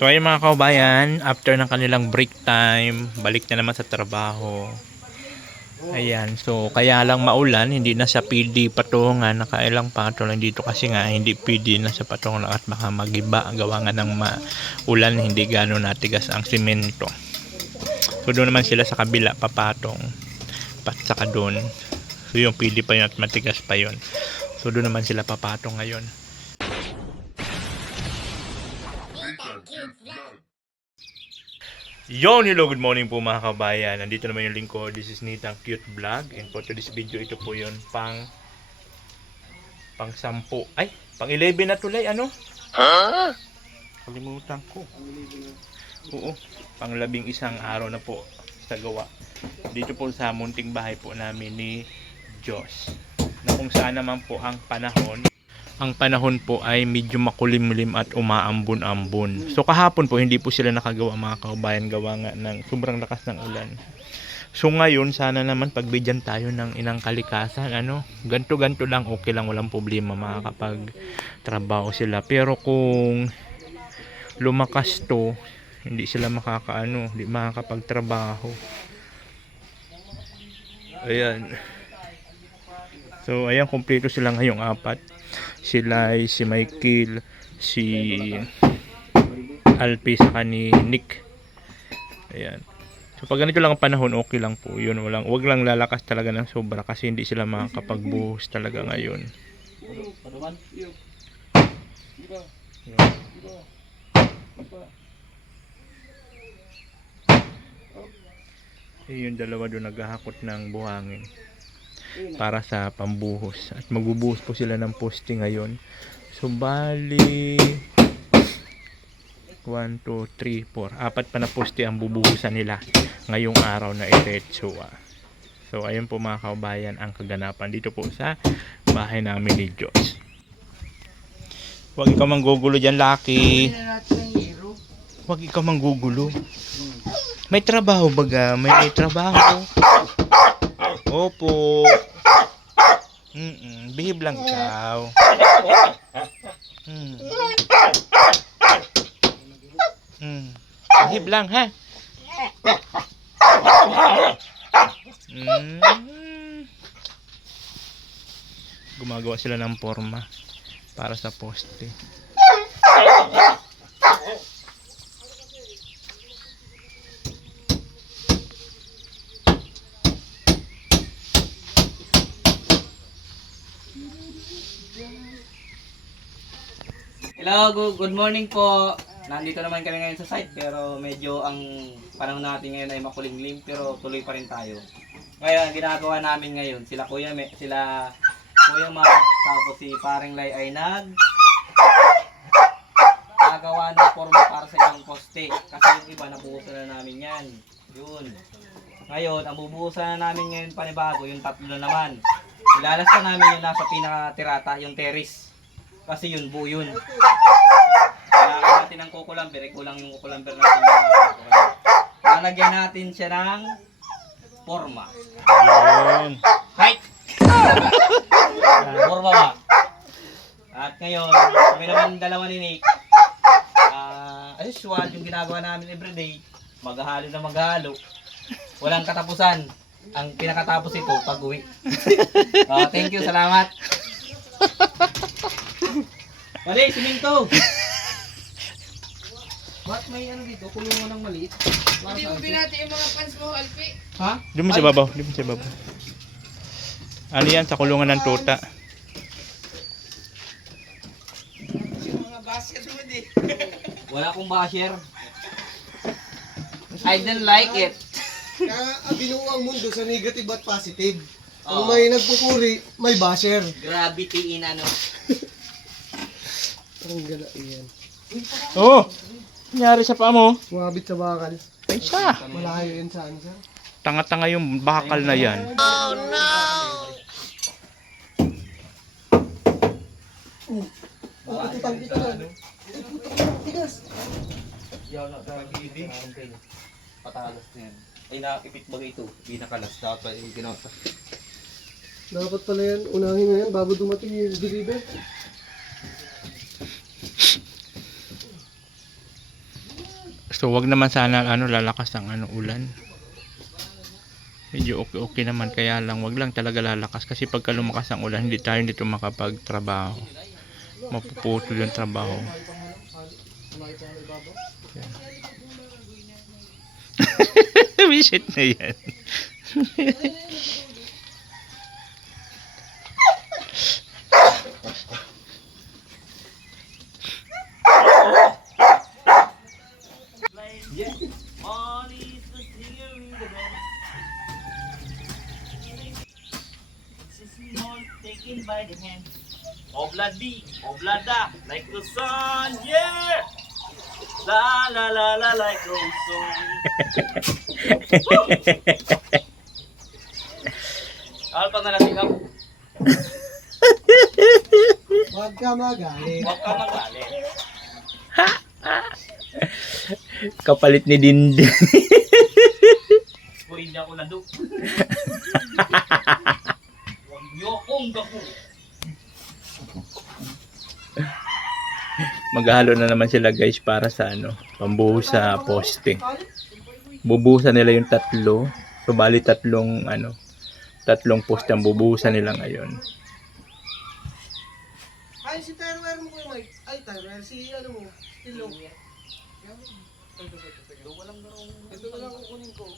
So ayun mga kaubayan, after ng kanilang break time, balik na naman sa trabaho. Ayan, so kaya lang maulan, hindi na sa PD patungan, nakailang patong dito kasi nga hindi PD na sa patungan at baka magiba, gawa nga ng maulan, hindi gano'n natigas ang simento. So doon naman sila sa kabila papatong, pat saka doon. So yung PD pa yun at matigas pa yun. So doon naman sila papatong ngayon. Yo, hello, good morning po mga kabayan. Nandito naman yung lingkod. This is Nitang Cute Vlog. And for today's video, ito po yun pang 10. Ay, pang 11 na tulay, ano? Huh? Kalimutan ko. Oo, pang 11 araw na po sa gawa. Dito po sa munting bahay po namin ni Diyos. Na kung saan naman po ang panahon. Ang panahon po ay medyo makulimlim at umaambon-ambon. So kahapon po hindi po sila nakagawa mga kaubayan, gawa nga ng sobrang lakas ng ulan. So ngayon sana naman pagbigyan tayo ng inang kalikasan, ano, ganto-ganto lang, okay lang, walang problema, makakapag trabaho sila. Pero kung lumakas to, hindi sila hindi makakapagtrabaho. Ayan. So ayan, kumpleto sila ngayong 4. Sila ay si Michael, si Alpi, saka ni Nick. Ayan. So pag ganito lang ang panahon, okay lang po yun. Wag lang lalakas talaga ng sobra kasi hindi sila makakapagbuhos talaga ngayon. Yung dalawa doon naghahakot ng buhangin para sa pambuhos, at magbubuhos po sila ng poste ngayon. So bali 1, 2, 3, 4, 4 pa na poste ang bubuhusan nila ngayong araw na itetso. So ayun po mga kaubayan ang kaganapan dito po sa bahay namin ni Diyos. Huwag ikaw manggugulo dyan, Lucky. Huwag ikaw manggugulo. May trabaho baga, may trabaho. Opo. Behave lang ikaw. Behave lang, ha? Gumagawa sila ng forma para sa poste. Hello, good morning po. Nandito naman kami ngayon sa site pero medyo ang panahon natin ngayon ay makulimlim pero tuloy pa rin tayo. Ngayon, ang ginagawa namin ngayon, sila Kuya Mark, tapos si Paring Lai ay nagawa ng forma para sa isang poste. Kasi yung iba, nabuhusan na namin yan. Yun. Ngayon, ang bubuhusan na namin ngayon panibago, yung 3 na naman. Ilalas na namin yung nasa pinaka-tirata, yung terrace. Kasi yun, buo yun. Kailangan natin ng kukulamber. Kulang yung kukulamber natin. Lalagyan natin siya ng forma. Yun. Height! Forma ba? At ngayon, kami naman dalawa ni Nick. As usual, yung ginagawa namin everyday, maghahalo na maghahalo. Walang katapusan. Ang pinakatapos ito, pag-uwi. Thank you, salamat. Mali, siminto! Ba't may ano dito? Kulungan ng maliit? Hindi mo binati yung mga fans mo, Alpi. Ha? Doon mo sa babaw, doon mo sa babaw. Ano yan, sa kulungan ng tuta. Yung mga basket mo di. Wala akong basher. I don't like it. Kaya binuo ang mundo sa negative at positive. Kung may nagpupuri, may basher. Gravity in ano. Parang gala yan. Oh! Nangyari sa paa mo? Sumabit sa bakal. Ay siya! Malayo yun sa ano sir? Tanga-tanga yung bakal na yan. Oh no! Putang ito na. Tigas. Patalas na yan. Ay nakakipit ba ito? Hindi nakalas. Dapat yung ginapa. Dapat pala yan, unahin na yan bago dumating yung deliver. So wag naman sana lalakas ang ulan. Medyo okay naman, kaya lang wag lang talaga lalakas kasi pagka lumakas ang ulan hindi tayo dito makapagtrabaho. Mapuputol yung trabaho. Visit na yan. Taken by the hand. Obladi, oblada, like the sun, yeah. La la la la, like the sun. Al pa na lasing ako. Huwag ka magalit. Huwag ka magalit. Kapalit ni Dinde. Kung hindi ako nandun. Huwag niyo akong gako. Maghalo na naman sila guys para sa pambuhos sa poste. Bubuhusan nila yung tatlo. So bali tatlong poste ang bubuhusan nila ngayon. Ay, si Tyrware mo ko yung mic. Ay, Tyrware, si mo, Tilo. Ito na lang kukunin ko.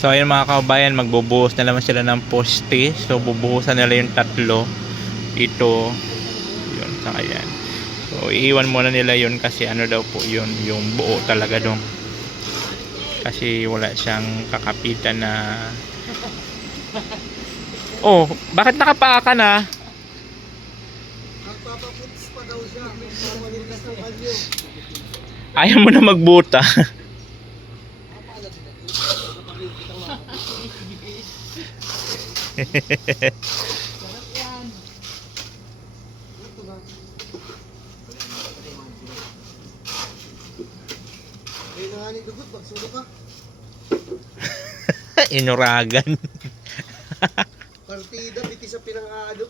So ayun mga kabayan, magbubuhos na naman sila ng poste. So bubuhusan nila yung tatlo. Ito, yun, saka yan. So iiwan muna nila yun kasi daw po yun, yung buo talaga dong. Kasi wala siyang kakapitan na... Oh, bakit nakapaa ka na? Nagpapaputis pa daw siya. Mamalikas ng kalyo. Ayaw mo na magbuta. Ay, nanganing dugot, magsulo ka. Inuragan. Partida, biti sa pinang-aado.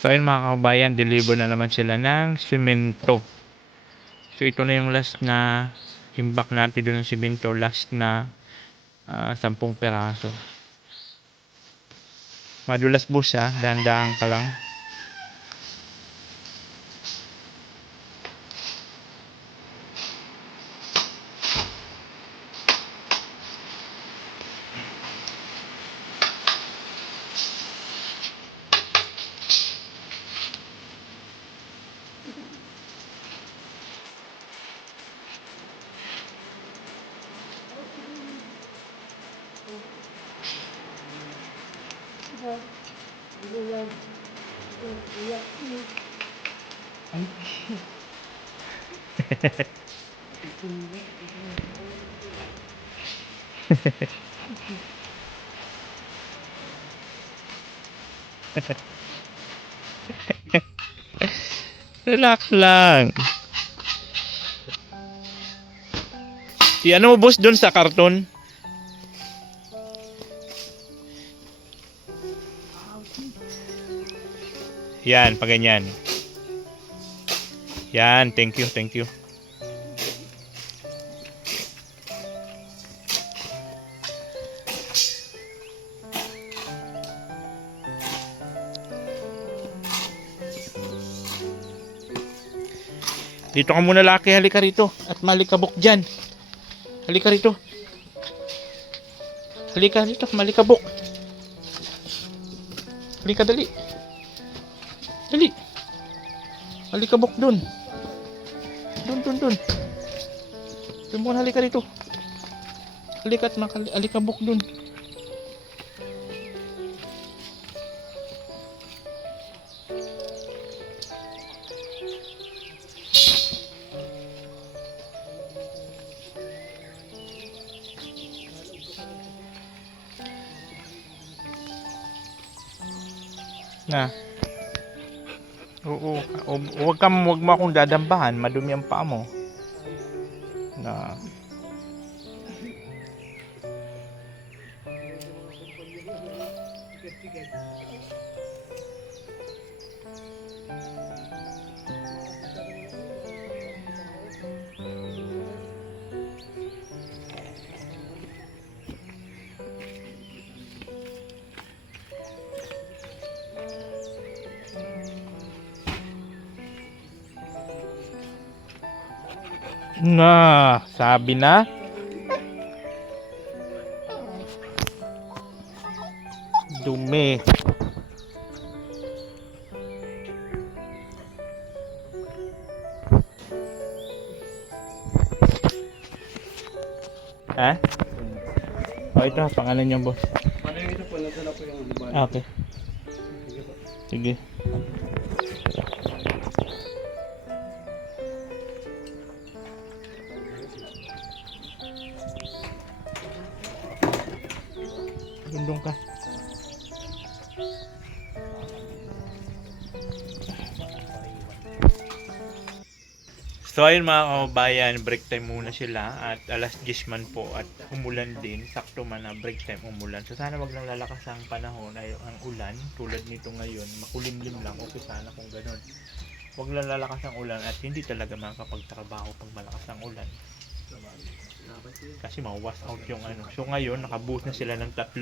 So ayun mga kabayan, deliver na naman sila ng simento. So ito na yung last na imbak natin doon ng simento, last na 10 peraso. Madulas boss ha, dahan-dahan ka lang. Relax lang. Ano mo boss doon sa karton? Yan, pag ganyan. Yan, thank you, thank you. Dito ka muna laki, halika rito. At malikabok dyan. Halika rito. Halika rito, malikabok. Halika, dali. Dali. Malikabok dun. Dun. Dun muna, halika rito. Halika at malikabok dun. Na. Oo, wag mo akong dadambahan, madumi ang paa mo. Na. Na, sabi na. Dumi. Ha? Oh, ito, pangalan niyo, boss. Ano ito po, nadala po yung iba. Ah, okay. Sige. Gundong ka. So ayun mga kabayan, break time muna sila at alas 10 man po at umulan din, sakto man na break time umulan. So sana wag lang lalakas ang panahon ay ang ulan tulad nito ngayon, makulimlim lang, okay sana kung gano'n. Wag lang lalakas ang ulan at hindi talaga makakapagtrabaho pag malakas ang ulan. Kasi mawas out yung ano. So ngayon nakabuhos na sila ng 3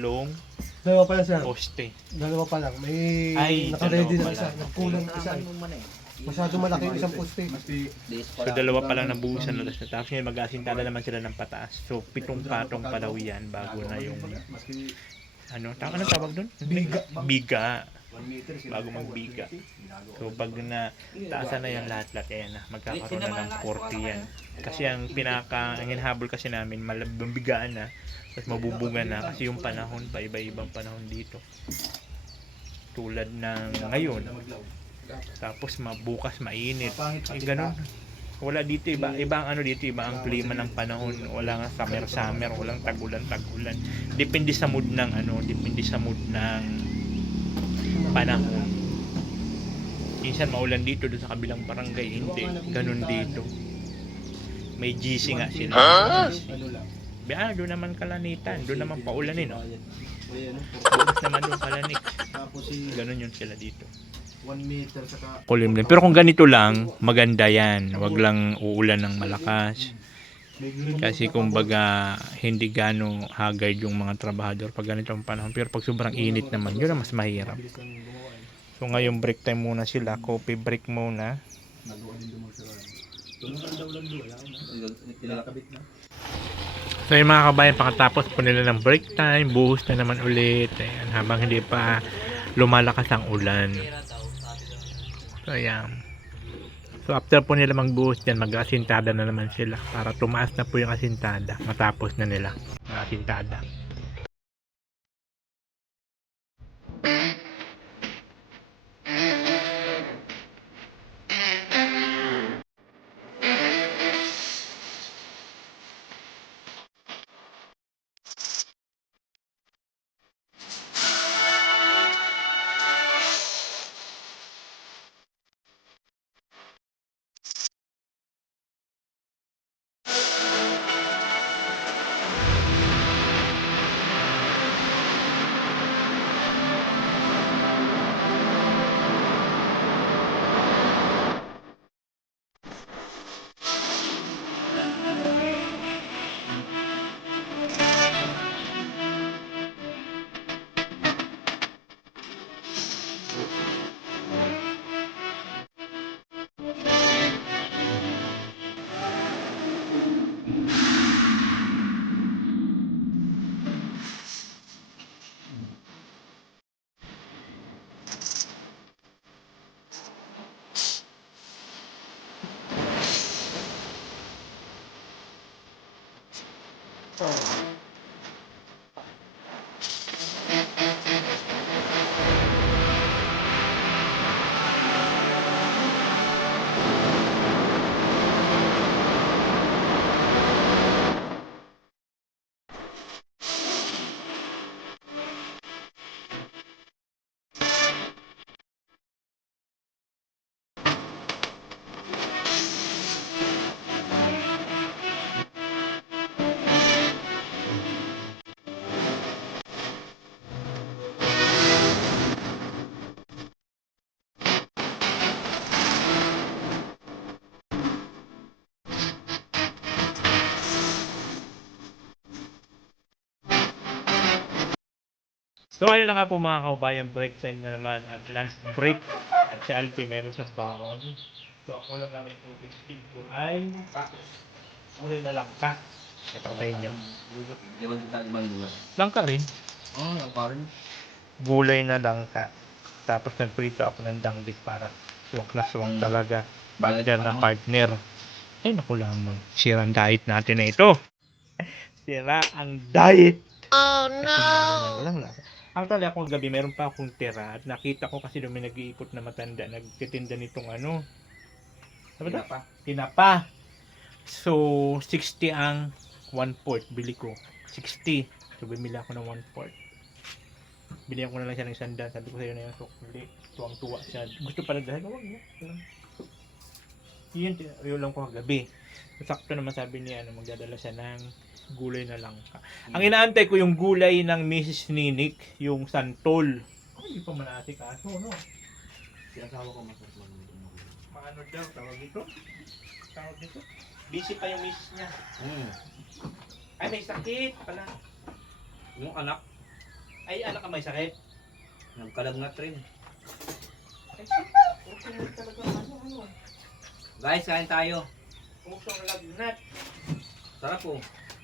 Dalawa pala sir. poste. Dalawa pa lang. May Ay, naka-ready dalawa na isa. pala. Nagkulang isa. Masyado malaki yung isang poste. So dalawa pa lang nabuhusan na tapos. Tapos ngayon mag-asintada naman sila ng pataas. So 7 patong pa daw yan bago na yung ano tawag doon? Biga. Bago magbiga. So pag na taasan na yung lahat-lahat ayan na magkakaroon na ng 40 yan. Kasi ang ang hinahabol kasi namin mabigaan na tapos mabubuga na kasi yung panahon pa iba-ibang panahon dito. Tulad ng ngayon. Tapos bukas mainit. Ganun. Wala dito iba ang ano dito, iba ang klima ng panahon. Wala nga summer, walang tagulan. Depende sa mood ng panahon. Minsan maulan dito doon sa kabilang barangay, hindi. Ganun dito. May GC nga sila. Doon naman kalanitan, doon naman paulanin. Bukas naman doon kalanik. Ganun yun sila dito. 1 meter saka Kulimlim. Pero kung ganito lang, maganda yan. Wag lang uulan ng malakas. Kasi kumbaga hindi gano haggard yung mga trabahador pag ganito ang panahon. Pero pag sobrang init naman, yun ang mas mahirap. So ngayon break time muna sila. Coffee break muna. So yung mga kabayan, pakatapos po nila ng break time, buhos na naman ulit. Ayan, habang hindi pa lumalakas ang ulan. So ayan. So after po nila magbuhos dyan, mag-asintada na naman sila para tumaas na po yung asintada. Matapos na nila ang asintada. So ayun na nga po mga kaubayan, break time na naman at last break at si Alfie meron sa baon. So ako lang namin tubig speed ko ay muli na langka. Ito tayo niyo. Iwan kita ibang lugar. Langka rin. Oh, ang parin. Gulay na langka. Tapos nagprito ako ng danggit para suwak na suwak talaga. Bagyan na partner. Ay naku lamang. Sira ang diet natin na ito. Sira ang diet. Oh no! Walang lasa. Actually akong gabi meron pa akong tira at nakita ko kasi doon may nag-iikot na matanda nagtitinda nitong ano. Sabi Tinapa. Tinapa. So 60 ang 1/4 bili ko. 60. So bumili ako ng 1/4. Binigyan ko na lang siya ng sanda. Sabi ko sa'yo na yung sukli. Tuwang-tuwa siya. Gusto pala dahil huwag niya. Yun lang ko kagabi. Sakto naman sabi niya magdadala siya ng gulay na langka. Ang inaantay ko yung gulay ng Mrs. Ninik, yung santol. Hindi pa manasi kaso, no? Sinasawa ko masasman. Paano daw? Tawag dito? Tawag dito? Busy pa yung miss niya. Ay, may sakit pala. Yung anak, Ay, anak ka may sakit. nagkalagnat rin. Ay, sakit. Okay, talaga ano. Guys, kain tayo. Pusong lagnat. Sarap po.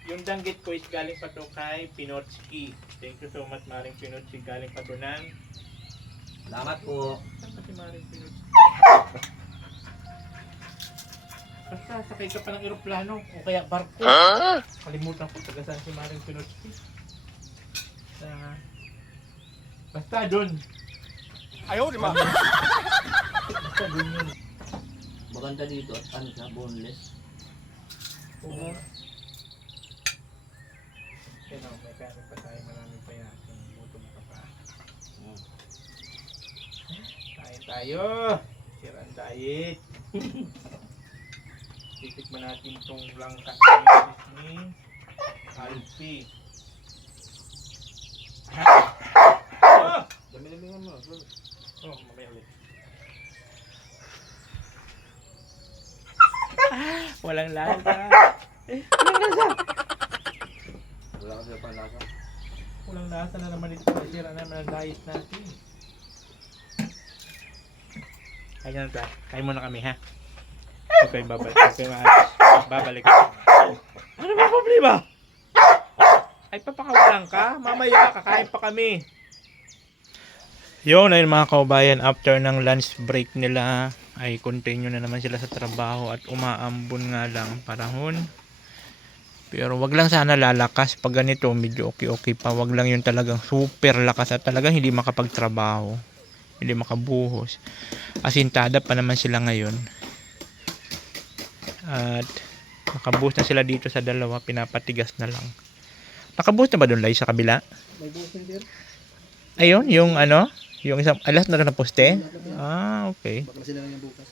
Yung danggit ko is galing pa to kay Pinotsky. Thank you so much, Maring Pinotsky. Galing pa to ng... Salamat po. Saan kasi Maring Pinotsky? Basta sakay ka pa ng eroplano o kaya barko. Kalimutan ko taga saan si Maring Pinotsky. Basta doon. Ayaw, di ba? Basta doon yun. Maganda dito at ano siya, boneless. Oo. Kaya may kaya pa tayo marami pa yan. Gutom ka pa. Kain tayo. Sirang diet. Titikman natin itong langka ni Alfie. Oh! Dami-dami mo. Oh, mamaya ulit. Walang lasa. Wala kasi pa lasa. Walang lasa na naman ito. Sira naman ang diet natin. Kaya na tayo. Kaya muna kami ha. Okay, babalik. Okay, babalik. Ano ba problema? Ay, papakawalan ka? Mamaya, kakain pa kami. Yun, ayun mga kaubayan, after ng lunch break nila, ay continue na naman sila sa trabaho at umaambon nga lang ang panahon. Pero wag lang sana lalakas. Pag ganito, medyo okay pa. Wag lang yung talagang super lakas at talagang hindi makapagtrabaho. Hindi makabuhos. Asintada pa naman sila ngayon. At nakabuhos na sila dito sa dalawa. Pinapatigas na lang. Nakabuhos na ba doon, Lai, sa kabila? May buhos na sir. Ayun, yung ano? Yung isang alas na rin na poste? Ah, okay. Baka sila lang yung bukas.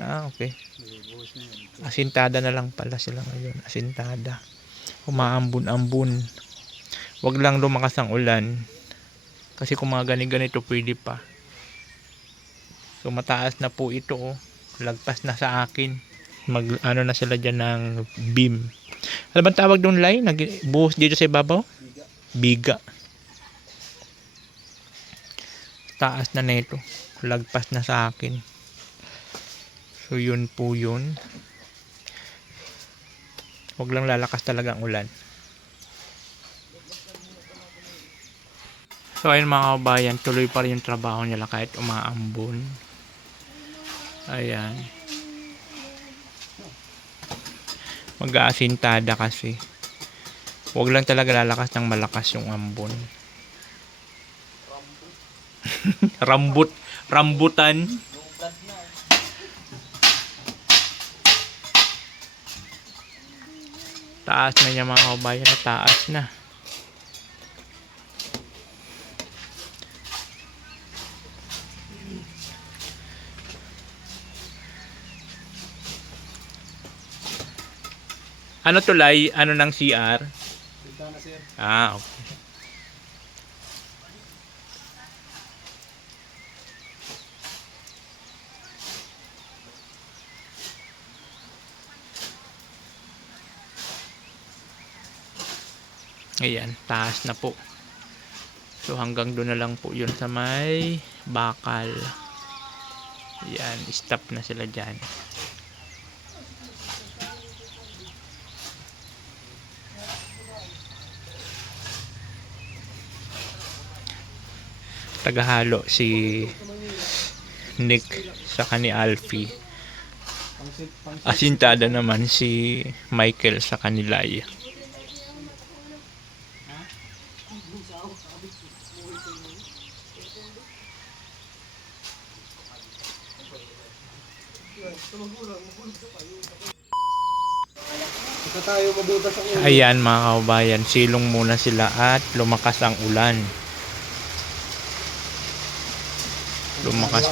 Ah, okay. May buhos na yan. Asintada na lang pala sila ngayon. Asintada. Umaambun-ambun. Wag lang lumakas ang ulan. Kasi kung mga ganito pwede pa. So mataas na po ito. Oh. Lagpas na sa akin. Mag ano na sila dyan ng beam. Ano bang tawag doon, Lai? Buhos dito sa ibabaw? Biga. Taas na nito. Lagpas na sa akin. So yun po yun. Huwag lang lalakas talaga ang ulan. So ayun mga kabayan, tuloy pa rin yung trabaho nila kahit umaambon. Ayan. Mag-aasintada kasi. Huwag lang talaga lalakas ng malakas yung ambon. Rambutan. Taas na niya mga kabayan, taas na. Ano tulay? Ano ng CR? Bintana, sir. Ah, okay. Ayan, taas na po. So hanggang doon na lang po yun sa may bakal. Ayan, stop na sila dyan. Tagahalo si Nick sa ni Alfie. Asintada naman si Michael sa kanilay. Saka tayo mabutas ang ulo. Ayan mga kabayan, silong muna sila at lumakas ang ulan. Lumakas.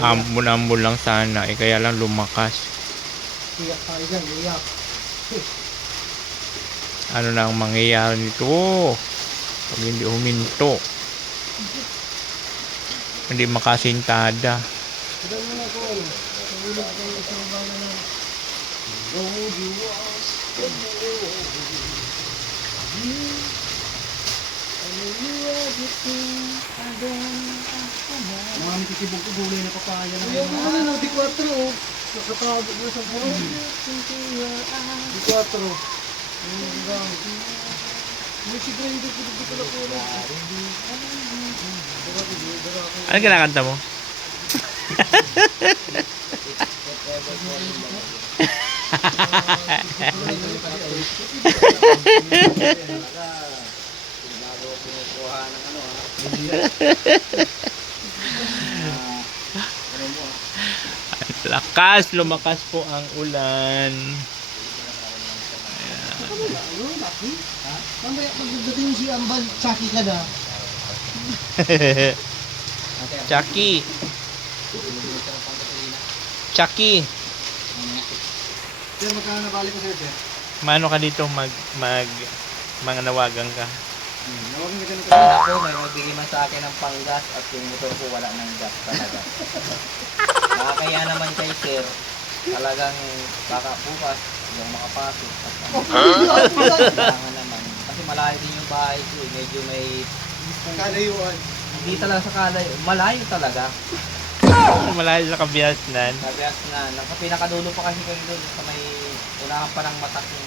Ambon-ambon lang sana, kaya lang lumakas. Iyak tayo dyan, iyak. Ano na ang mangyayari nito pag hindi huminto? Hindi makasintada. Tignan mo na ko ano. Nahulog ko yung isang bala na. Mga mititibog ko gulay na papaya na Ayaw mo ka na, di 4 oh. Nakatago mo sa buwan. Di 4. May si Brenda ko dito ko na po na. Ano kinakanta mo? Lakas, lumakas po ang ulan. Mamaya pagdating si Ambal, Chucky ka na. Chucky. Chucky. Sir, magkano nabalik ko sir? Mano ka dito mga nawagan ka. Nawagin ka ganito. Ako, may magbigay man sa akin ng panggas at yung motor ko wala ng gas talaga. Nakakaya naman kay sir, talagang baka bukas yung makapasok. Kailangan naman. Kasi malayo din yung bahay ko eh. Medyo may... Kalayuan. Hindi talaga sa kalay. Malayo talaga. Malayo sa Kabiasnan. Sabias na. Nasa pinakadulo pa kasi kayo doon. Sa may unahan pa ng matak niya.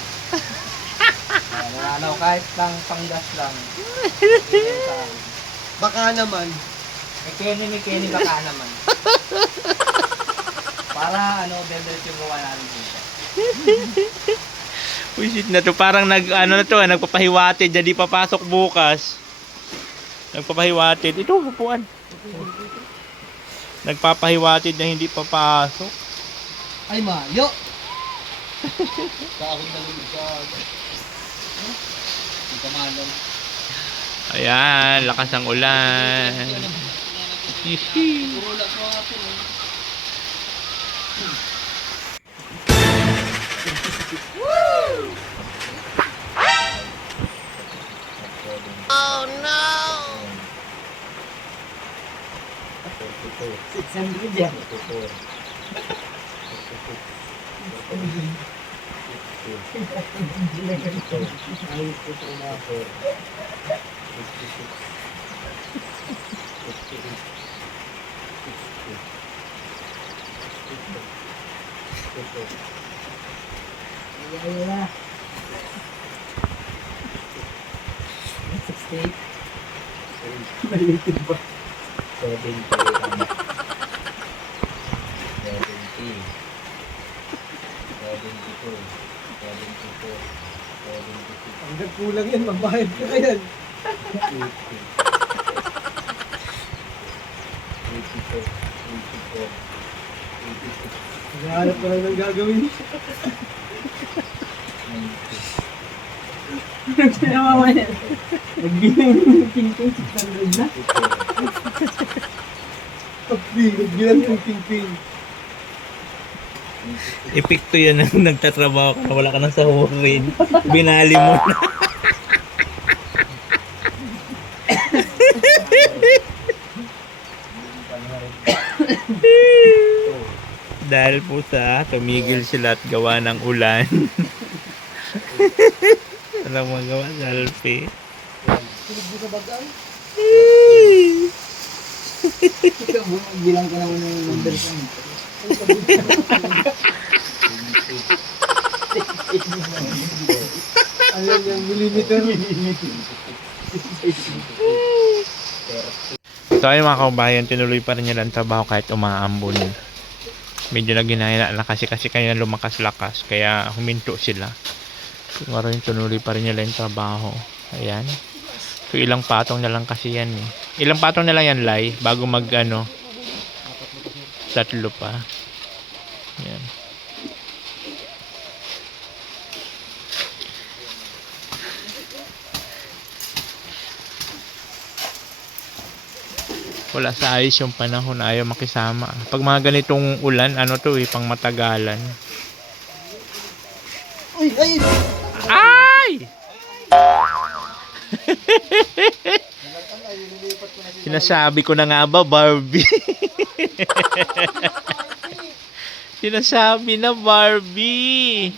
Ano, kahit lang panggas lang. Bigyan sa akin. Baka naman. May Kenny baka naman. Para ano, beverage yung gawa namin dito. Wisit na to. Parang nagpapahiwatid. Jadi papasok bukas. Nagpapahiwatid. Ito, upuan. Nagpapahiwatid na hindi papasok. Ay, mayo. Kahon na lumigag. Ang kamalan. Ayan, lakas ang ulan. Hihi. Turulak mo nga po. Oh no! 600 yan. Malitin ba? 70. Hanggang kulang yan, magbayad ka yan. Naghahanap ka lang ng gagawin. Nagbilang yung ting-ting 600 na. Nagbilang ng ting-ting. Epekto yan ng nagtatrabaho ka na wala ka nang sahurin. Binali mo na. Dahil po sa tumigil sila at gawa ng ulan. Walang magawa sa Alpi. Tulog mo sa bagang? Bilang ka naman ng numbers mo. Ayan yung millimeter. So ayun mga kabayan, tinuloy pa rin nila ang trabaho kahit umaambon. Medyo naginahina na kasi kaya lumakas-lakas, kaya huminto sila. Siguro yung tinuloy pa rin nila yung trabaho. Ayan. So ilang patong na lang kasi yan eh. Ilang patong na lang yan, Lai, bago mag ano, tatlo pa. Ayan. Wala sa ayos yung panahon, ayaw makisama. Pag mga ganitong ulan, ano to eh, pang matagalan. Ay! Ay! Ay! Sinasabi ko na nga ba, Barbie? Sinasabi na, Barbie.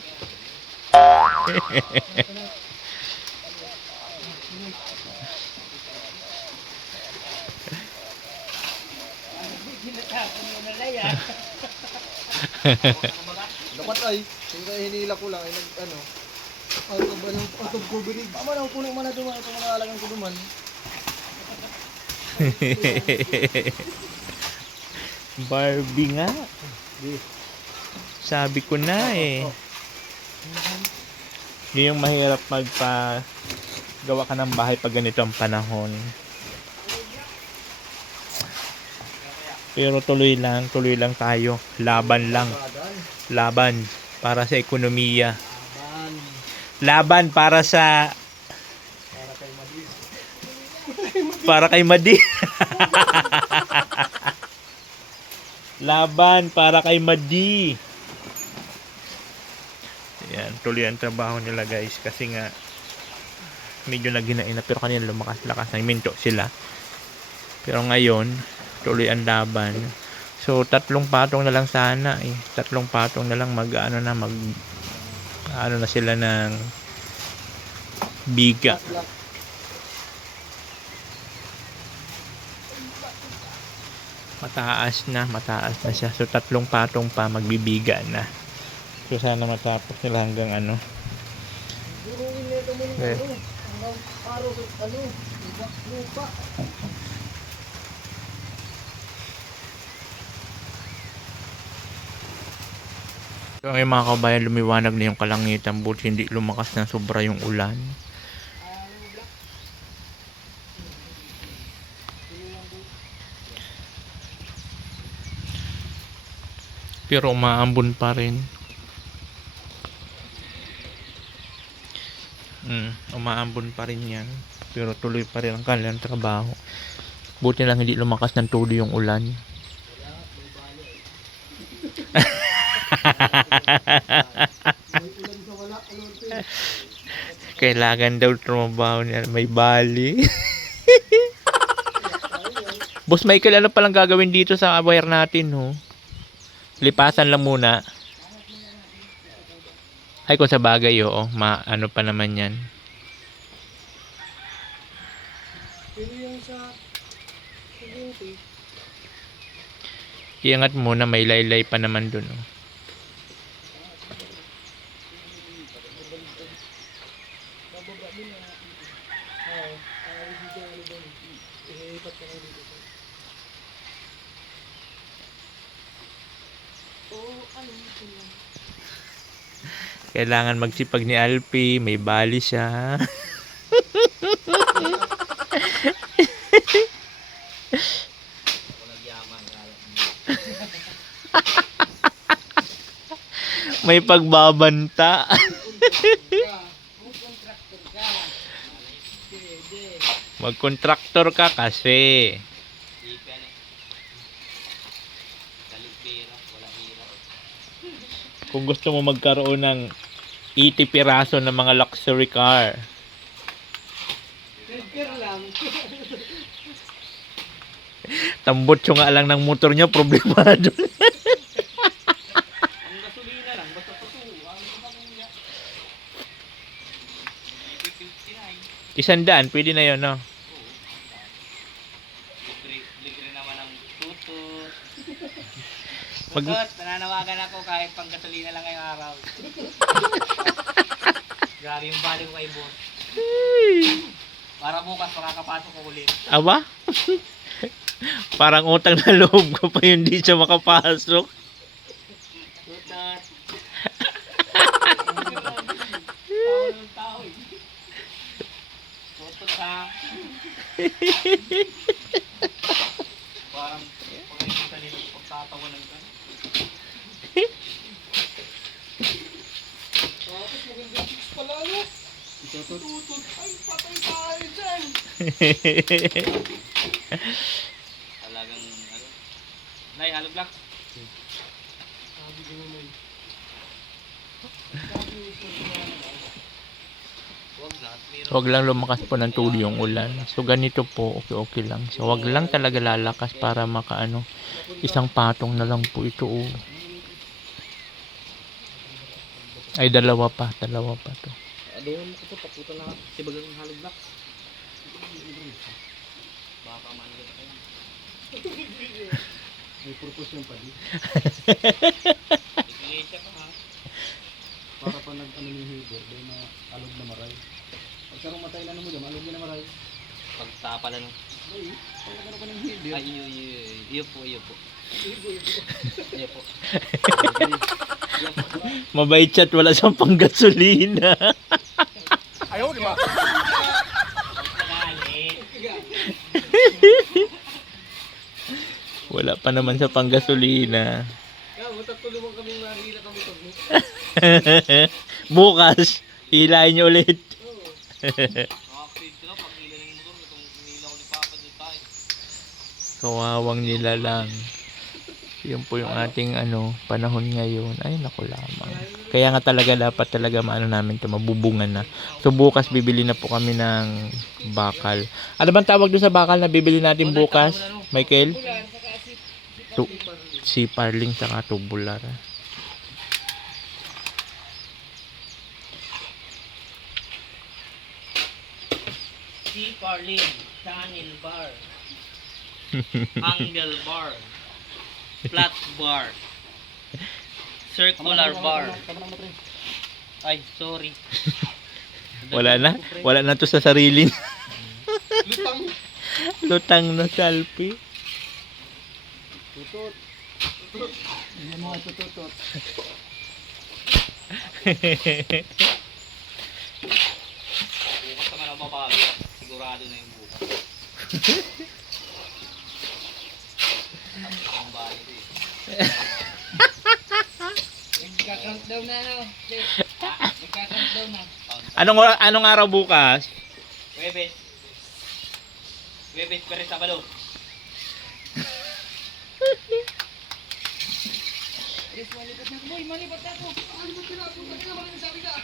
Dapat ay, yung hinila ko lang ay nag out of coverage. Tama na, puno man na duman, ito mga alagang ko duman. Barbie nga. Sabi ko na eh. Yun yung mahirap gawa ka ng bahay pag ganito ang panahon. Pero tuloy lang tayo. Laban lang. Laban para sa ekonomiya. Laban para sa para kay Madi. Laban para kay Madi. Ayan, tuloy ang trabaho nila guys kasi nga medyo naghinaina pero kanina lumakas-lakas na minto sila. Pero ngayon tuloy ang laban. So 3 patong na lang sana eh. 3 patong na lang mag ano na sila ng biga. Mataas na siya. So 3 patong pa magbibiga na. So sana matapos nila hanggang ano. Buruin na ito mo yung Okay. araw sa lupa. So ngayon mga kabayan, lumiwanag na yung kalangitan, buti hindi lumakas ng sobra yung ulan. Pero umaambon pa rin. Umaambon pa rin yan. Pero tuloy pa rin ang kanilang trabaho. Buti lang hindi lumakas ng todo yung ulan. Kailangan daw trumabaho niya. May bali. Boss Michael, ano palang gagawin dito sa wire natin, ho? Lipasan lang muna. Ay, kung sa bagay, oo. Ano pa naman yan. Pero yung sa kumunti, Iangat muna, may laylay pa naman dun, oh. Kailangan magsipag ni Alpi. May bali siya. May pagbabanta. Mag-contractor ka kasi. Kung gusto mo magkaroon ng 80 piraso ng mga luxury car. Tambot nga lang ng motor niya, problemado. Ang gasolina lang, basta patuwa. Ano ba kuya? 100, pwede na yun, no? Libre naman ang tutut. Pag- Tutut, nananawagan ako kahit pang gasolina lang ngayong araw. Grabe yung value kay boss. Para bukas makakapasok ko ulit. Aba? Parang utang na loob ko pa yun, di siya makapasok. Tutut. Tao ng tao eh. Tutut ha. Parang pag-ikita nila pagtatawanan ka. Tutut. Ay, patay tayo dyan. Talagang ano. Nay, halog lang. Wag na. Huwag lang lumakas po ng tuloy yung ulan. So ganito po, okay lang. So wag lang talaga lalakas para makaano. Isang patong na lang po ito. Oh. Ay, dalawa pa to. Doon ko to, paputa na si bagang halog black. Baka manila kayo. May purpose yung padi. Iglesia ka ha. Para pa nag-ano ni Hilbert, dahil na alog na maray. Pag sarong matay lang mo dyan, alog na maray. Pagtapa lang. Ay, pag nagano ka ng Hilbert. Ay, iyo po. Iyo po. Mabait siya at wala siyang panggasolina. Ayaw, di ba? Wala pa naman sa panggasolina. Kaya, matatuloy mo kami mahila kami ito. Bukas, hilahin niyo ulit. Nakakapit sila pag hila ng motor. Itong hila ko ni Papa doon tayo. Kawawang nila lang. Yun po yung ating panahon ngayon. Ay, naku lamang. Kaya nga talaga dapat talaga maano namin ito, mabubungan na. So bukas bibili na po kami ng bakal. Ano bang tawag doon sa bakal na bibili natin bukas, Michael? Si Parling saka tubular. Si Parlin, channel bar, angle bar, flat bar, circular bar. Ay, sorry. Wala na to sa sarili. Lutang. Lutang na selfie. Tutut. Hindi mo ito tutut. Bukas naman ang babago. Sigurado na yung bukas. Ang bali ko eh. Nagka-countdown na no. Nagka-countdown na. Anong araw bukas? Webes. Webes pero Sabado. Yes, malipat na. Boy, malipat na ako. Malipat na ako. Ba't ka naman sabi ka?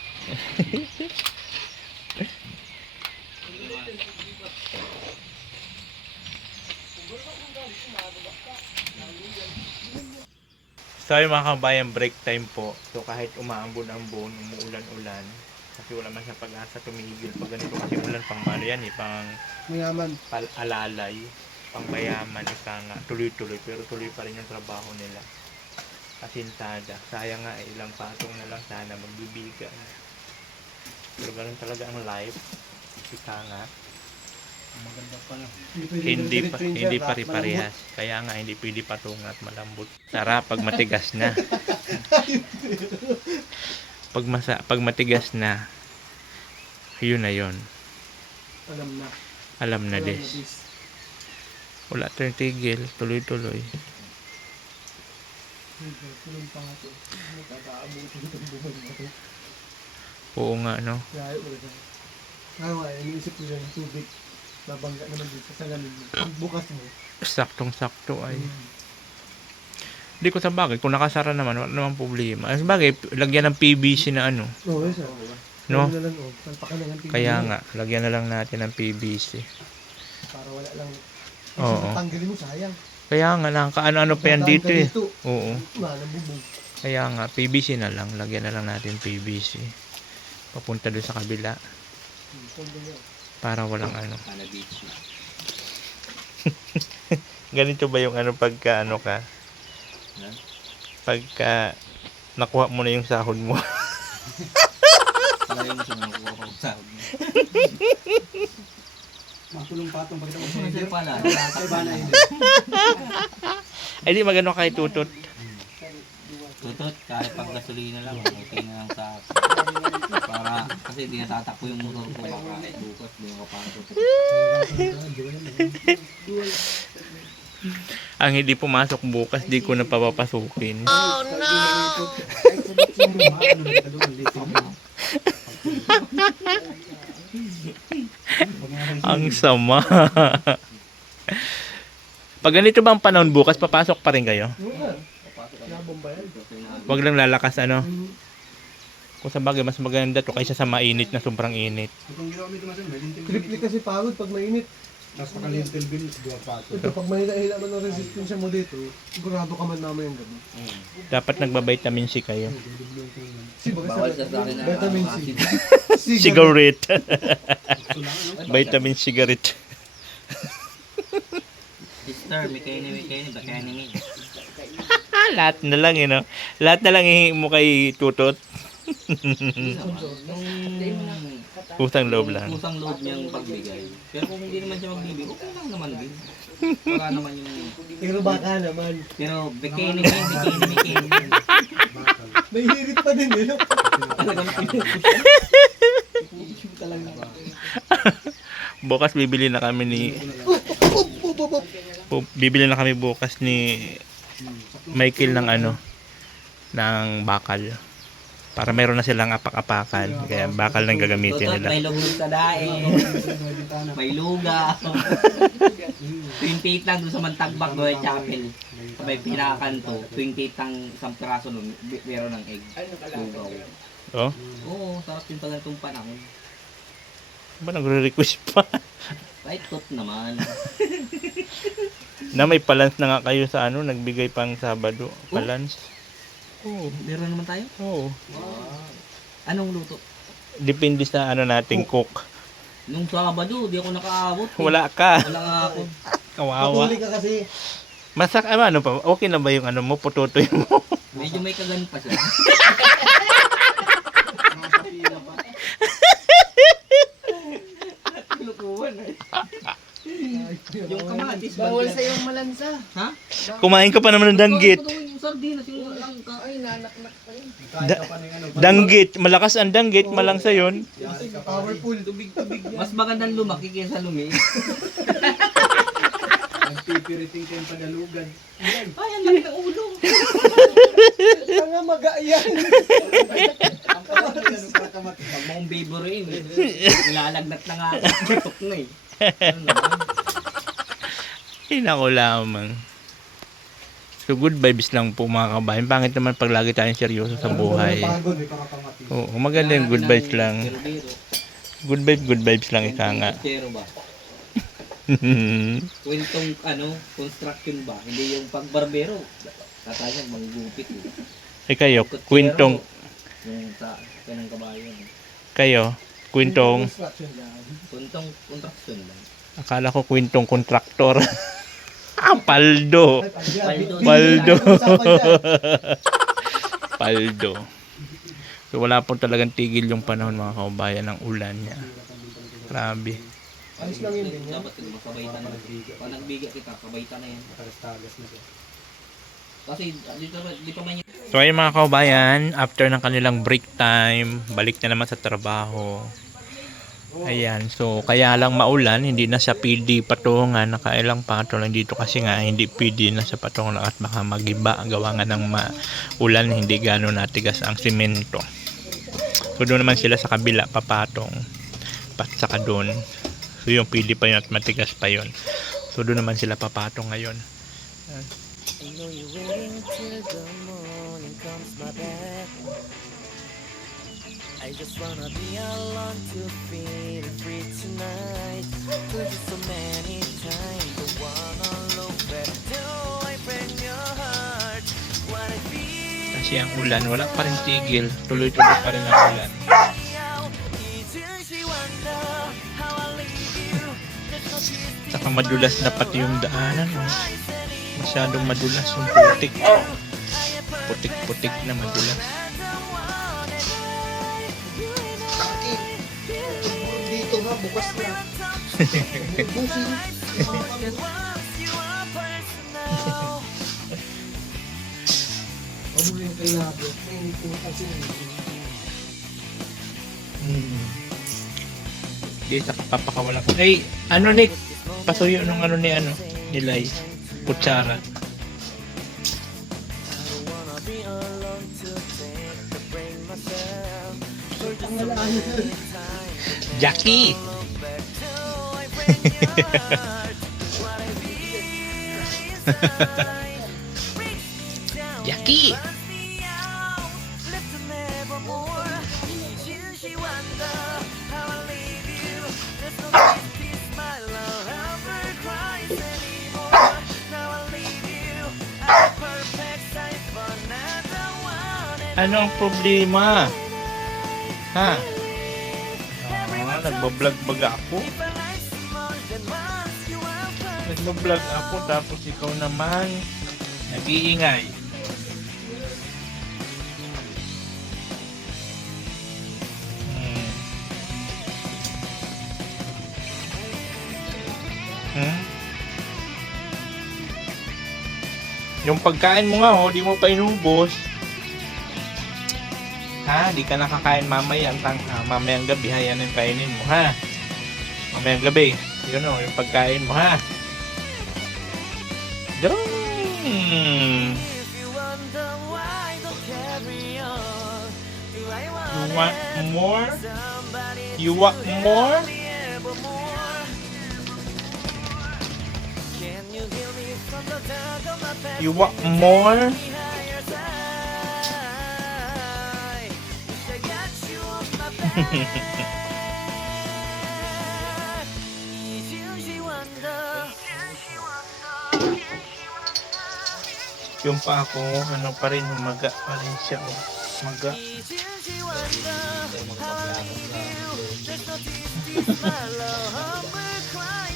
So yung mga kabayan, break time po. So kahit umaambon-ambon, umuulan-ulan, kasi wala man sa pag-asa tumigil. Pag ganito kasi ulan, pang ano yan pang Mayaman. alalay, pang mayaman, nga, tuloy-tuloy. Pero tuloy pa rin yung trabaho nila. Asintada. Sayang nga, ilang patong na lang sana magbibigan. Pero ganun talaga ang life. Nga. Maganda pa na. Hindi pare-parehas. Kaya nga hindi pwede patungan at malambot. Sarap pag matigas na. Pag matigas na, yun na yun. Alam na. Alam na Alam des. na, Des. Wala tayong tigil. Tuloy-tuloy. Tulong pa nga to. Nakakaabutin itong buhay na to. Oo nga, no? Kaya wala na. Kaya nga, iniisip ko dyan yung tubig. Babangga naman dito sa salamin mo. Ang bukas mo. Saktong-sakto ay. Hindi ko sa bagay. Kung nakasara naman, wala namang problema. Sa bagay, lagyan ng PVC na ano. Oo, yes, No? Na lang, oh. Palpakan na lang tingnan Kaya mo. nga, lagyan na lang natin ng PVC. Para wala lang. Oo. Kasi tanggalin mo, sayang. Kaya nga, nakakaano-ano pa yan Dadaan dito ka eh. dito. Oo. Wala, bubog. Kaya nga, PVC na lang. Lagyan na lang natin PVC. Papunta doon sa kabila. Para walang ano. Sana beach na. Ganito ba yung ano pagka ano ka? Yan. Pagka nakuha mo na yung sahod mo. Kaya mo siya nakuha ko sa sahod niya. Matulong-patong pagkita mo Kasi pala, Ay, ba na yun? Ay di magano kay tutot. tutot, kahit pang gasolina lang, okay na lang sa akin. Para, kasi di natatakbo yung motor ko, baka bukas, di makapasok. Ang hindi pumasok bukas, di ko na papapasukin. Ang sama. Pag ganito ba ang panahon bukas, papasok pa rin kayo? Wag lang lalakas ano. Kung sa bagay, mas maganda to kaysa sa mainit na sobrang init. Tripli kasi pagod pag mainit. Nasa kalintil bilis, duwa pa ito. Ito, pag mahina-hina man ang resistensya mo dito, sigurado ka man naman yung gabi. Dapat nagba-vitamin C kayo. Si baga Bawal sa akin na Vitamin C. Cigarette. Vitamin cigarette. Sister, may kayo ni, baka ni. Lahat na lang eh, no? Lahat na lang ihingi mo kay tutot. Utang loob lang. Utang loob niyang pagbigay. Pero kung hindi naman siya magbibigay, okay lang naman din. Wala naman yung... Pero baka naman. Pero bikini. Nahihirit pa din eh. No? Talagang Bukas bibili na kami ni... Bibili na kami bukas ni Michael ng ano, ng bakal. Para meron na silang apak-apakan. Kaya bakal nang gagamitin Tutot, may nila. lugod sa daing. May luga. 28 lang doon sa Mantagbak, Goya Chapel. Sa may pinakakanto, 28 ang isang piraso nun, meron ng egg. Lugaw. Oh? Oo, sarap yung pagantong panahon. Ba nagre-request pa? Kahit tot naman. Na may palans na nga kayo sa ano, nagbigay pang Sabado. Palans? Oo. Meron naman tayo? Oo. Anong luto? Depende sa ano nating cook. Nung Sabado, di ako nakaabot. Wala ka. Wala nga ako. Kawawa. Patuli ka kasi. Masak, ano pa? Okay na ba yung ano mo? Pututoy mo? Medyo may kagan pa siya. Lukuhan eh. Yung kamatis. Bawal sa iyong malansa. Ha? Kumain ka pa naman ng danggit. Yung sardinas, yung langka. Ay, nanak-nak pa yun. Danggit. Malakas ang danggit. Malangsa yun. Powerful. Tubig-tubig yan. Mas magandang lumaki kaysa lumiit. Nagpipiriting kayong Tagalugan. Ay, ang laki ng ulo. Nga mag-aayan. Pag mong biburin, nilalagnat na nga ako. Tutok na eh. Ano naman? Ay, naku lamang. So, good vibes lang po mga kabayan. Pangit naman pag lagi tayong seryoso sa buhay. Pagod, may kakapangati. Oo, maganda yung good vibes lang. Biro-biro. Good vibes lang ika nga. Pero ba? Kwentong construction ba? Hindi yung pagbarbero. Katanya, manggupit eh. Eh kayo, kwentong, Yung sa kanang kabayan. kayo, kwentong, Construction lang. Kwentong construction lang. akala ko kwentong kontraktor. Paldo. Paldo. Paldo. Usapan yan. Paldo. So wala po talagang tigil yung panahon mga kabayan ng ulan niya. Grabe. Ayos lang yun din yan. Dapat yung makabaitan na. Pag nagbiga kita, kabaitan na yan. Tagas-tagas na siya. Kasi di pa man So ayun mga kaubayan, after ng kanilang break time, balik na naman sa trabaho. Ayan, so kaya lang maulan, hindi na sa PD patungan, nakailang patong lang dito kasi nga hindi PD na sa patungan at baka magiba, gawa nga ng maulan, hindi gano'n natigas ang simento. So doon naman sila sa kabila papatong, pat saka doon. So yung PD pa yun at matigas pa yun. So doon naman sila papatong ngayon. I know you're waiting till the morning comes my back. I just wanna be alone to feel free tonight. Told you so many times, the one all over. Do I break your heart? What I feel. Kasi ang ulan, wala pa rin tigil. Tuloy-tuloy pa rin ang ulan. Saka madulas na pati yung daanan. Oh. Masyadong madulas yung putik. Putik-putik na madulas. Bakit? Dito nga, bukas na. Busin. Ano yung kailangan? Ay, pumapansin na. Di sa papakawala ko. Ay, ano Nick? Pasuyo nung ano ni ano? Nilay. Kutsara. Jackie! Jackie! Ano ang problema? Ha? Nagbablog baga ako? Nagbablog ako tapos ikaw naman nag-iingay. Yung pagkain mo nga di mo pa inubos. Ha? Di ka nakakain mamaya mamayang gabi, ha? Yan ang kainin mo, ha? Mamayang gabi. Yun yung pagkain mo, ha? You want more? You want more? You want more? Yung pa ako, ano pa rin, maga pa rin siya. Oh. Maga.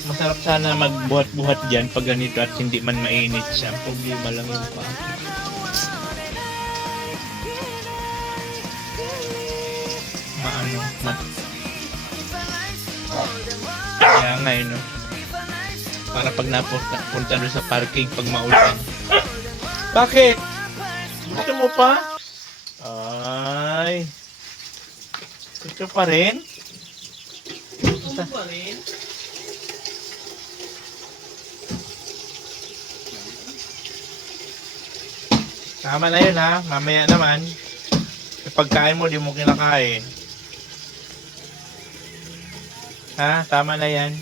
Masarap sana magbuhat-buhat dyan pag ganito at hindi man mainit siya. Problema lang yung pa. Kaya nga no? Para pag napunta doon sa parking pag maulan. Bakit? Gusto mo pa? Ay. Gusto pa rin? Gusto pa rin. Tama na yun ha. Mamaya naman. Yung pagkain mo, di mo kinakain. Ha? Tama na yan.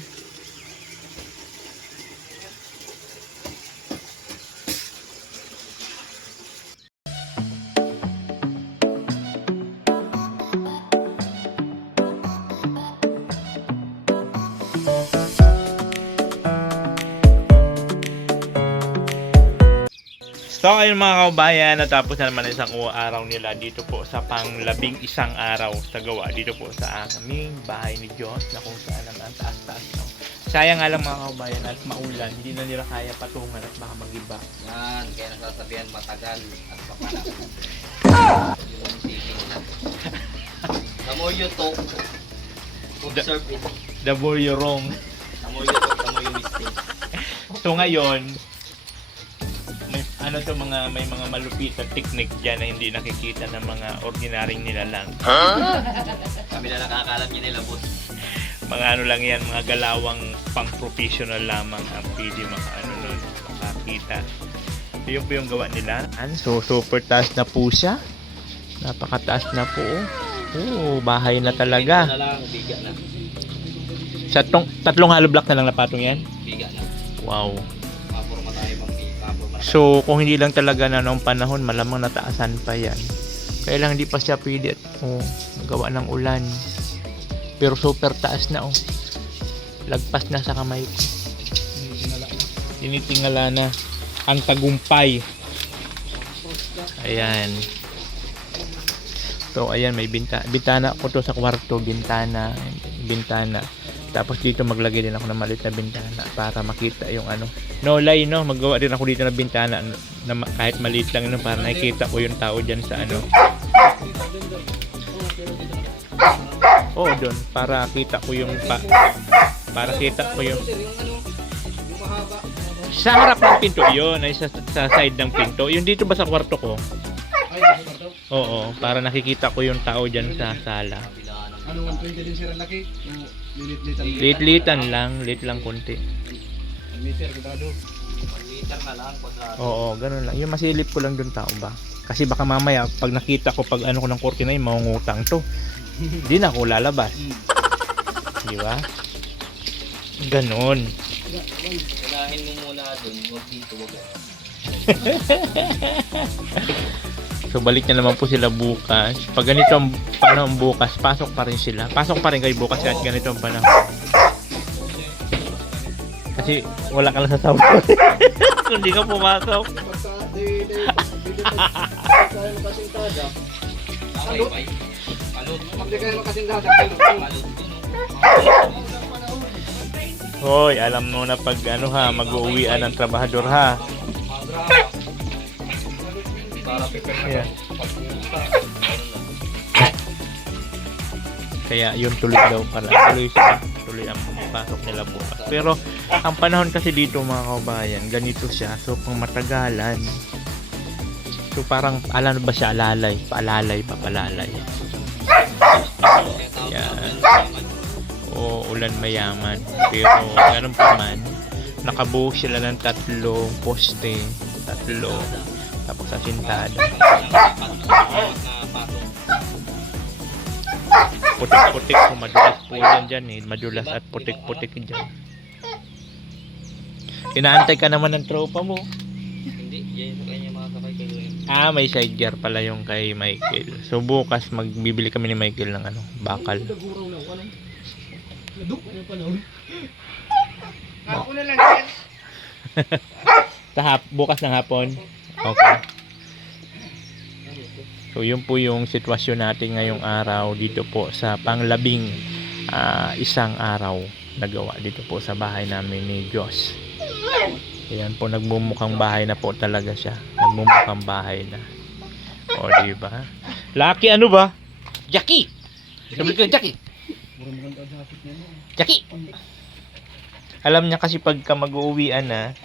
So ayun mga kaubayan, natapos na naman isang araw nila dito po sa pang-11 araw sa gawa dito po sa aming bahay ni Diyos na kung saan naman taas-taas. Sayang nga lang mga kaubayan at maulan, hindi na nila kaya patungan at baka mag-iba. Yan, kaya nasasabihan matagal at papala. Yung isipin na. The more you talk, observe it. The more you're wrong. The more you talk, the more you mistake. So ngayon, ano to, mga may mga malupit na technique diyan na hindi nakikita ng mga ordinaryong nilalang. Kami na nakakalam niya nila, boss. Mga ano lang yan, mga galawang pang professional lamang ang pwede makakita. So yun po yung gawa nila. So super taas na po siya. Napakataas na po. Oo, bahay na talaga. Na lang, biga na. Sa tatlong hollow block na lang napatong yan. Biga na. Wow. Paporma tayo bang paporma. So kung hindi lang talaga na noong panahon, malamang nataasan pa yan. Kaya lang hindi pa siya pwede at magawa ng ulan. Pero super taas na lagpas na sa kamay ko. Tinitingala na ang tagumpay. Ayan. So ayan, may bintana ko to sa kwarto, bintana. Tapos dito maglagay din ako ng maliit na bintana para makita yung ano. No lie, no, maggawa din ako dito ng bintana na kahit maliit lang para nakikita ko yung tao diyan sa ano. Oh, doon para kita ko yung para kita ko yung sa harap ng pinto yun, ay sa side ng pinto. Yung dito ba sa kwarto ko? Oo, para nakikita ko yung tao dyan sa sala. Ano, 120 din sir ang laki? Liit-liitan lang, liit lang konti. Meter, kutado. 1 meter na lang, kwadrado. Oo, ganun lang. Yung masilip ko lang doon tao ba? Kasi baka mamaya, pag nakita ko, pag ano ko ng kortina, yung mangungutang to. Hindi na ako lalabas. Di ba? Ganon. Unahin mo muna dun, huwag dito, huwag. So balik na naman po sila bukas. Pag ganito ang panahon bukas, pasok pa rin sila. Pasok pa rin kayo bukas kahit ganito ang panahon. Kasi wala ka lang sa sahod. Kung di ka pumasok. Hoy, alam mo na pag ano ha, mag-uuwian ng trabahador ha. Ayan. Kaya yun tuloy daw pala. Tuloy sila. Tuloy ang pasok nila bukas. Pero ang panahon kasi dito mga kabayan, ganito siya. So pang matagalan. So parang alam ba siya alalay, paalalay, papalalay. Yan. O ulan mayaman. Pero ganun pa man, nakabuo sila ng 3 poste. 3. Tapos asintada. Putik-putik po, madulas po yan dyan eh. Madulas at putik-putik dyan. Inaantay ka naman ng tropa mo. Hindi, yan yung kanya mga kapay kayo. Ah, may side gear pala yung kay Michael. So bukas magbibili kami ni Michael ng ano, bakal. Ako na lang yan. Bukas ng hapon. Okay. So yun po yung sitwasyon natin ngayong araw dito po sa panglabing isang araw na gawa dito po sa bahay namin ni Diyos. Ayan po, nagmumukhang bahay na po talaga siya. Nagmumukhang bahay na. O diba? Lucky ano ba? Jackie! Sabi ko, Jackie! Jackie! Alam niya kasi pagka mag-uuwian na,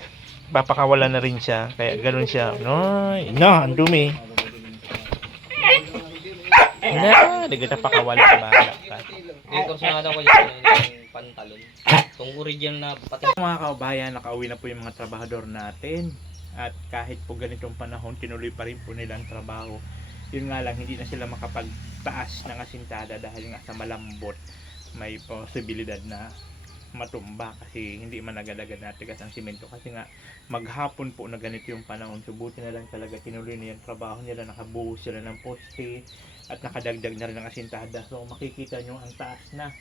papakawala na rin siya. Kaya ganun siya. Noy! No, ang dumi. Na, nagkita pakawala sa bahala ka. Dito sa nga daw ko yung pantalon. Itong original na pati. Mga kabayan, nakauwi na po yung mga trabahador natin. At kahit po ganitong panahon, tinuloy pa rin po nila ang trabaho. Yun nga lang, hindi na sila makapagtaas ng asintada dahil nga sa malambot. May posibilidad na matumba kasi hindi man agad-agad natigas ang simento kasi nga maghapon po na ganito yung panahon. Subuti na lang talaga tinuloy na yung trabaho nila, nakabuo sila ng poste at nakadagdag na rin ng asintada. So makikita nyo ang taas na.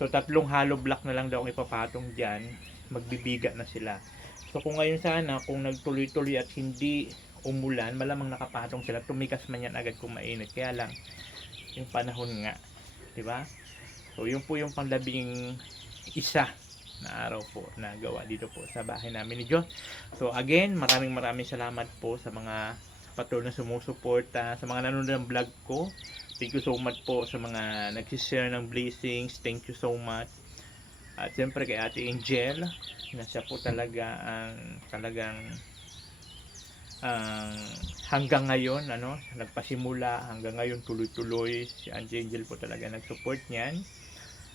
So 3 hollow block na lang daw ang ipapatong dyan, magbibiga na sila. So kung ngayon sana, kung nagtuloy-tuloy at hindi umulan, malamang nakapatong sila, tumikas man yan agad kung mainit. Kaya lang yung panahon nga, di ba? So yun po yung panglabing isa na araw po na gawa dito po sa bahay namin ni Diyos. So again, maraming salamat po sa mga patuloy na sumusuporta, sa mga nanonood ng vlog ko. Thank you so much po sa mga nagsishare ng blessings. Thank you so much. At siyempre kay Ate Angel, na siya po talaga ang talagang hanggang ngayon, nagpasimula, hanggang ngayon tuloy-tuloy, si Auntie Angel po talaga nag-support niyan.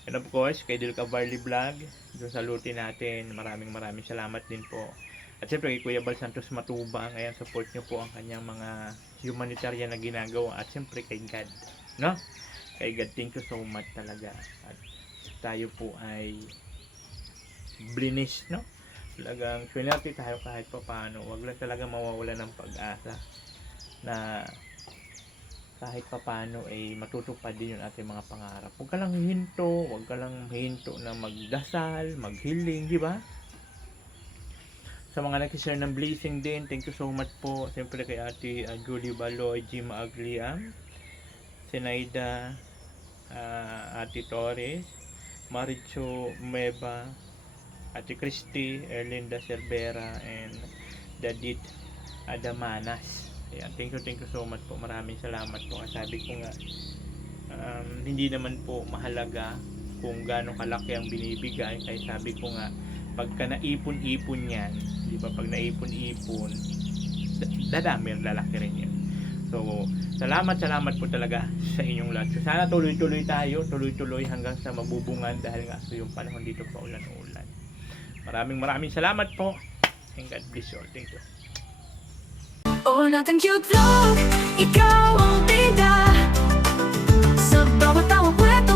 And of course, kay Del Cavarli Vlog, doon sa luti natin, maraming salamat din po. At siyempre kay Kuya Bal Santos Matubang, ayan, support nyo po ang kanyang mga humanitarian na ginagawa. At siyempre kay God, no? Kay God, thank you so much talaga. At tayo po ay blinis, no? Talagang swinerte tayo kahit pa paano. Huwag lang talaga mawawala ng pag-asa na kahit pa paano ay matutupad din yung ating mga pangarap. Huwag ka lang hinto, huwag ka lang hinto na magdasal, maghiling, di ba? Sa mga nag-share ng blessing din, thank you so much po. Siyempre kay Ate Julie Baloy, Jim Agliam, Senaida, Ate Torres, Maricho Meba, Ate Christy, Erlinda Cervera, and Dadit Adamanas. Ayan, thank you so much po. Maraming salamat po. Sabi ko nga, hindi naman po mahalaga kung gaano kalaki ang binibigay. Kaya sabi ko nga, pagka naipon-ipon yan, di ba, pag naipon-ipon, dadami, lalaki rin yan. So, salamat po talaga sa inyong lahat. So, sana tuloy-tuloy tayo, tuloy-tuloy hanggang sa mabubungan dahil nga so yung panahon dito pa ulan-ulan. Maraming salamat po. And God bless you all. Thank you. Oh, natin cute vlog, ikaw ang bida. Sa bawat tawang kwento